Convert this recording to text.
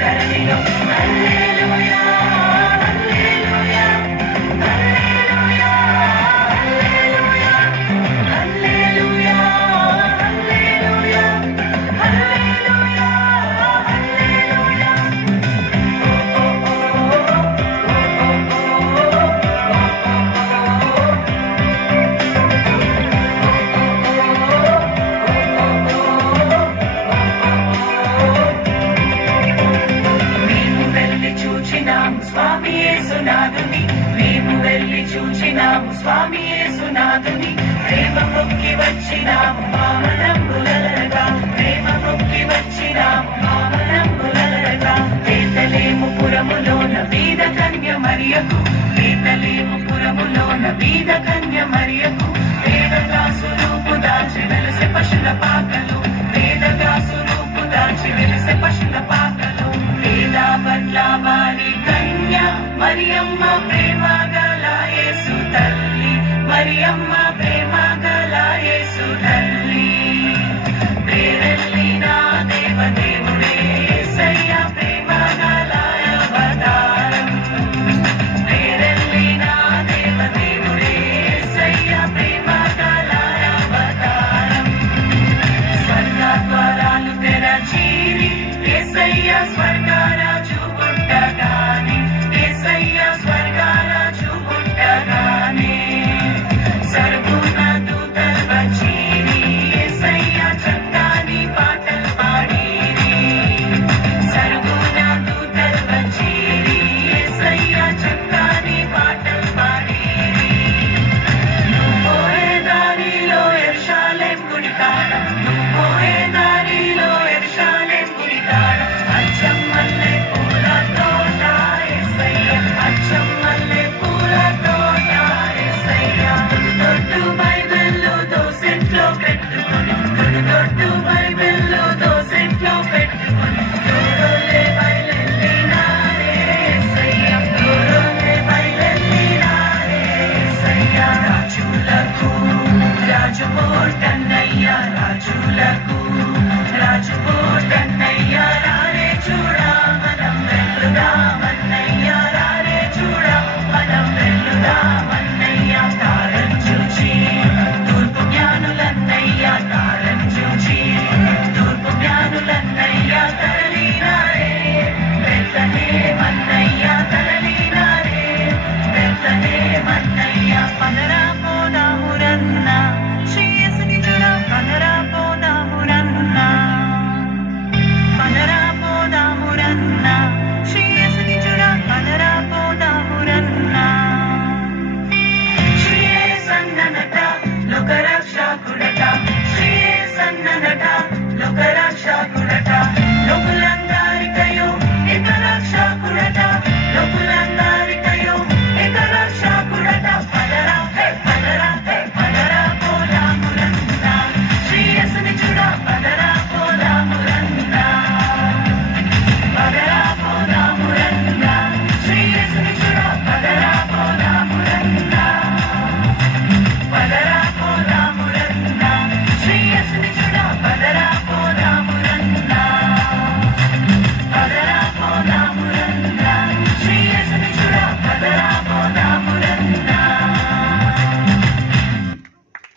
ధరణిలో హల్లెలూయా హల్లెలూయా హల్లెలూయా హల్లెలూయా హల్లెలూయా హల్లెలూయా హల్లెలూయా స్వామి యేసునాథుని మేము వెళ్ళి చూచినాము స్వామి యేసునాథుని ప్రేమ మొక్కి వచ్చినాము మామనంబులరగా ప్రేమ మొక్కి వచ్చినాము మామనంబులరగా బేతలేము పురములోన బీద కన్య మరియకు బేతలేము పురములోన బీద కన్య మరియకు వేదగా స్వరూపు దాచి వెలసె పశుల పాకలు వేదగా స్వరూపు దాచి వెలసె పశుల పాకలు వేద పట్ల వారి మరియమ్మ